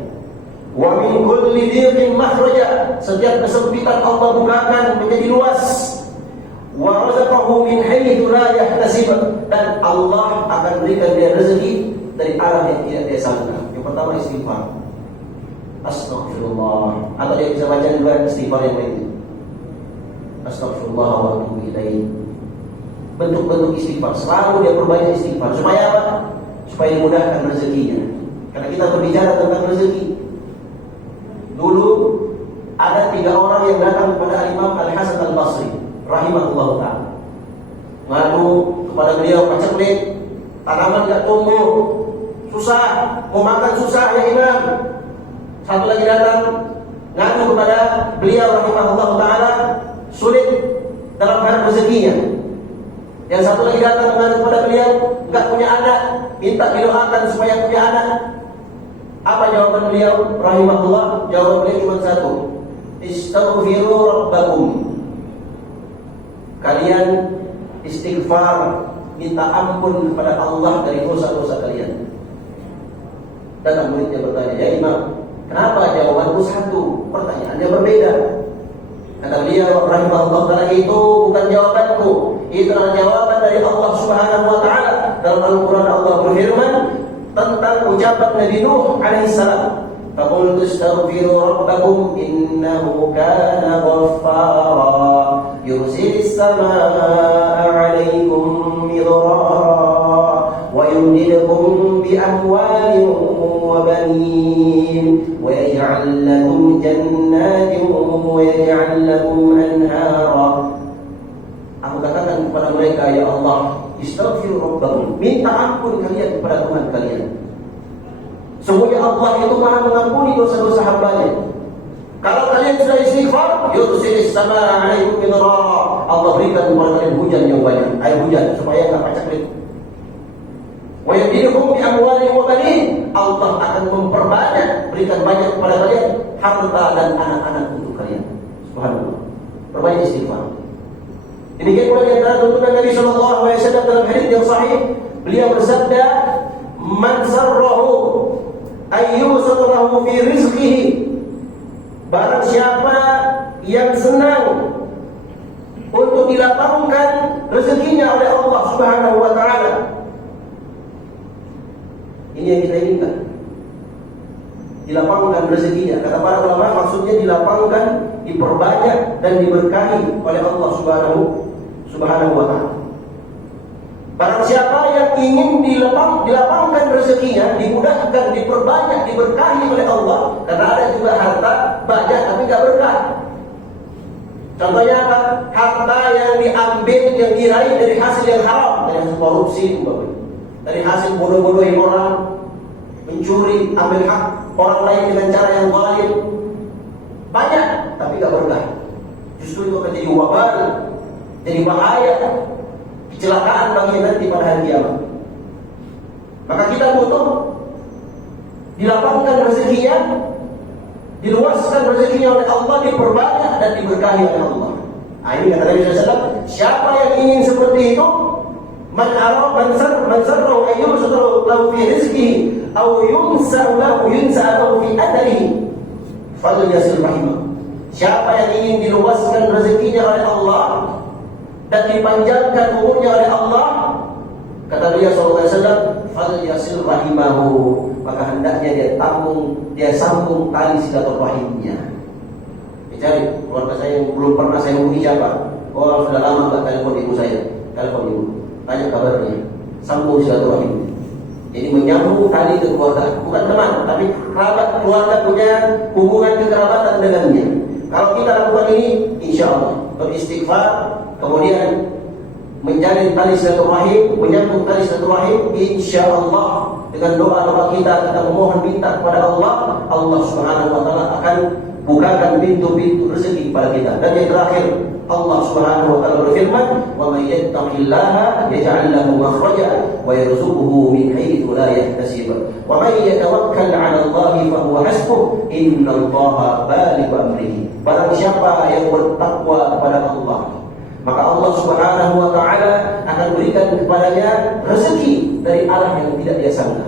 Wa min kulli dhiqin makhraja, setiap kesempitan Allah bukakan menjadi luas. Wa razaqahu min haitsu la yahtasib, dan Allah akan berikan dia rezeki dari arah yang tidak dia sangka. Yang pertama istighfar. Astaghfirullah. Atau dia bisa baca juga istighfar yang lain. Astaghfirullah wa atubu ilaih. Bentuk-bentuk istighfar, selalu dia perbanyak istighfar. Supaya apa? Supaya dimudahkan rezekinya. Karena kita berbicara tentang rezeki. Dulu ada 3 orang yang datang kepada Imam Al-Hasan Al-Basri rahimahullah ta'ala, ngadu kepada beliau, paceklik, tanaman tidak tumbuh, susah, mau makan susah ya Imam. Satu lagi datang ngadu kepada beliau rahimahullah ta'ala, sulit dalam hal rezekinya. Yang satu lagi datang mengadu kepada beliau, enggak punya anak, minta didoakan supaya punya anak. Apa jawaban beliau rahimahullah? Jawaban beliau cuma satu, istaghfiru rabbakum. Kalian istighfar, minta ampun kepada Allah dari dosa-dosa kalian. Datang muridnya bertanya, ya Imam, kenapa jawabanku satu, pertanyaannya berbeda? Kata beliau rahimahullah ta'ala, itu bukan jawabanku, itu adalah jawaban dari Allah Subhanahu wa ta'ala. Dalam Al-Quran Allah berfirman tentang ucapan Nabi Nuh alaihissalam, faqultu astaghfiru rabbakum innahu kana ghaffara yursilis samaa'a 'alaikum midrara wa yumdidukum bi amwalin wa banin wa yaj'al lakum jannatin wa yaj'al lakum anhara. Aku katakan kepada mereka, ya Allah, istaghfiru rabbakum, minta ampun kalian kepada Tuhan kalian. Sesungguhnya Allah itu Maha mengampuni dosa-dosa hamba-Nya. Kalau kalian sudah istighfar, yursilis samaa'a 'alaikum midrara, Allah berikan kepada kalian hujan yang banyak, air hujan supaya enggak paceklik. Wa yumdidukum bi amwalin wa banin, Allah akan memperbanyak, berikan banyak kepada kalian harta dan anak-anak untuk kalian. Subhanallah. Perbanyak istighfar. Demikian pula di antara tuntunan Nabi sallallahu alaihi wasallam dalam hadis yang sahih, beliau bersabda, "Man sarrahu ayyusatahu fi rizqihi." Barang siapa yang senang untuk dilapangkan rezekinya oleh Allah Subhanahu wa taala. Ini yang kita inginkan. Dilapangkan rezekinya. Kata para ulama, maksudnya dilapangkan, diperbanyak dan diberkahi oleh Allah Subhanahu wa ta'ala. Barang siapa yang ingin dilapangkan rezekinya, dimudahkan, diperbanyak, diberkahi oleh Allah. Karena ada juga harta banyak tapi tidak berkah. Contohnya apa? Harta yang diambil, yang diraih dari hasil yang haram, dari hasil korupsi, dari hasil bodoh-bodohin orang, mencuri, ambil hak orang lain dengan cara yang zalim. Banyak tapi tidak berkah. Justru itu akan jadi wabal, jadi bahaya, kecelakaan bagi nanti pada hari kiamat. Maka kita butuh dilapangkan rezekinya, diluaskan rezekinya oleh Allah, diperbanyak dan diberkahi oleh Allah. Ini kata Nabi SAW, siapa yang ingin seperti itu, man sarrahu ayyusatahu lahu fi rizqihi aw yunsa'u fi atharihi falyasil rahimah. Siapa yang ingin diluaskan rezekinya oleh Allah dan dipanjangkan umurnya oleh Allah, kata beliau sallallahu alaihi wasallam, falyasil rahimahu, maka hendaknya dia sambung tali silaturahimnya. Cari keluarga saya yang belum pernah saya hubungi siapa? Oh, sudah lama enggak telepon ibu saya. Telepon ibu, tanya kabarnya, sambung silaturahim. Jadi menyambung tali ke keluarga, bukan teman, tapi kerabat, keluarga punya hubungan kekerabatan dengannya. Kalau kita lakukan ini, insya Allah beristighfar, kemudian menjalin tali silaturahim, menyambung tali silaturahim, insyaallah dengan doa-doa kita memohon minta kepada Allah, Allah Subhanahu wa taala akan bukakan pintu-pintu rezeki kepada kita. Dan yang terakhir, Allah Subhanahu wa taala berfirman, "Wa may yattaqillaha yaj'al lahu makhraja wa yarzuquhu min haitsu la yahtasib. Wa may yatawakkal 'ala Allahi fa huwa hasbuh. Innallaha balighu amrihi." Barang siapa yang bertakwa kepada Allah, maka Allah Subhanahu wa taala akan berikan kepadanya rezeki dari arah yang tidak dia sangka.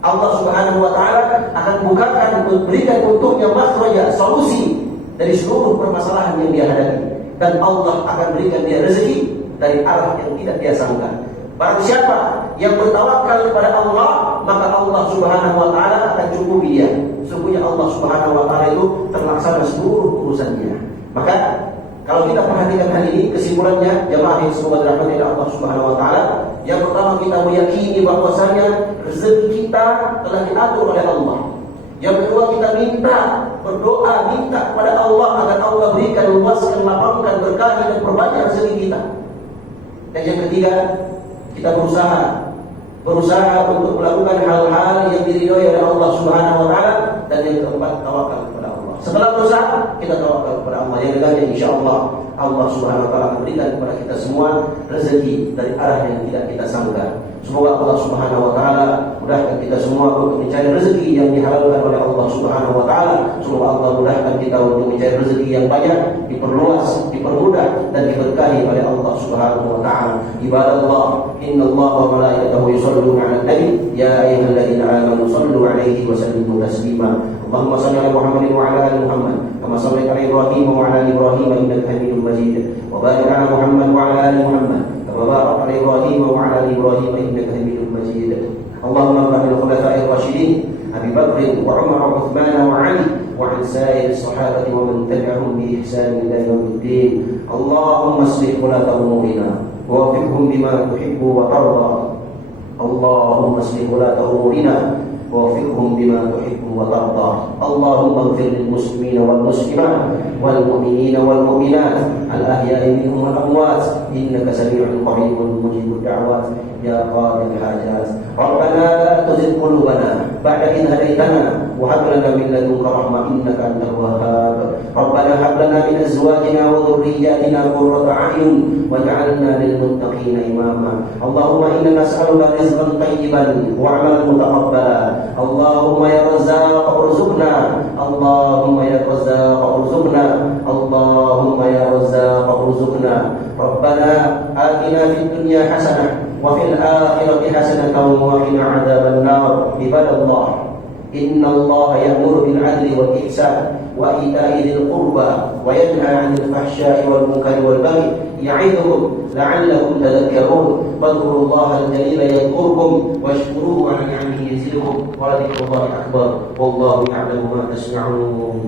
Allah Subhanahu wa taala akan bukakan, berikan untuknya makhraja, solusi dari seluruh permasalahan yang dia hadapi, dan Allah akan berikan dia rezeki dari arah yang tidak dia sangka. Barang siapa yang bertawakal kepada Allah, maka Allah Subhanahu wa taala akan cukupi dia. Sesungguhnya Allah Subhanahu wa taala itu terlaksana seluruh urusannya. Maka kalau kita perhatikan hal ini, kesimpulannya jemaah yang semoga dirahmati oleh Allah Subhanahu wa taala, yang pertama kita meyakini bahwasanya rezeki kita telah diatur oleh Allah. Yang kedua kita berdoa minta kepada Allah agar Allah berikan, luaskan, lapangkan, berkahi dan perbanyak rezeki kita. Dan yang ketiga, kita berusaha untuk melakukan hal-hal yang diridhoi oleh Allah Subhanahu wa taala. Dan yang keempat, tawakal kepada Allah. Setelah berusaha, kita tawakal kepada Allah. Yang dengannya insyaallah Allah Subhanahu wa taala memberikan kepada kita semua rezeki dari arah yang tidak kita sangka. Semoga Allah Subhanahu wa taala mudahkan kita semua untuk mencari rezeki yang dihalalkan oleh Allah Subhanahu wa taala. Semoga Allah mudahkan kita untuk mencari rezeki yang banyak, diperluas, dipermudah dan diberkahi oleh Allah Subhanahu wa taala. Ibadallah, innallaha wa malaikatahu yusholluna 'alan nabi, ya ayyuhalladzina amanu shallu 'alaihi wa sallimu taslima. Allahumma shalli 'ala Muhammadin wa 'ala ali Muhammad kama shallaita 'ala Ibrahim wa 'ala ali Ibrahim innaka Hamidum Majid. Wa barik 'ala Muhammad wa 'ala ali Muhammad kama barakta 'ala Ibrahim wa 'ala ali Ibrahim innaka Hamidum Majid. Allahumma ighfir lil khulafa'ir rasyidin Abi Bakr wa Umar wa Uthman wa 'Ali wa 'an sa'ir as-sahabati wa man tabi'ahum bi ihsan ila yaumiddin. Allahumma aslih ulata umurina wa waffiqhum bima tuhibbu wa tarda. Allahumma aslih ulata umurina ووفقهم بما تحب وترضى. اللهم اغفر للمسلمين والمسلمات والمؤمنين والمؤمنات الأحياء منهم والأموات إنك سميع قريب مجيب الدعوات يا قاضي الحاجات. ربنا لا تزغ قلوبنا بعد إذ هديتنا وهب لنا من لدنك رحمة إنك أنت الوهاب. ربنا هب لنا من أزواجنا وذرياتنا قرة أعين واجعلنا للمتقين إماما. اللهم إنا نسألك رزقا طيبا وعملا متقبلا. اللهم يا رزاق ارزقنا. اللهم يا رزاق ارزقنا. اللهم يا رزاق ارزقنا. ربنا آتنا في الدنيا حسنة وفي الآخرة حسنة وقنا عذاب النار. عباد الله، إن الله يأمر بالعدل والإحسان وإيتاء ذي القربى وينهى عن الفحشاء والمنكر والبغي يعظكم لعلكم تذكرون. فاذكروا الله الجليل يذكركم واشكروه على نعمه يزدكم ولذكر الله أكبر والله يعلم ما تصنعون.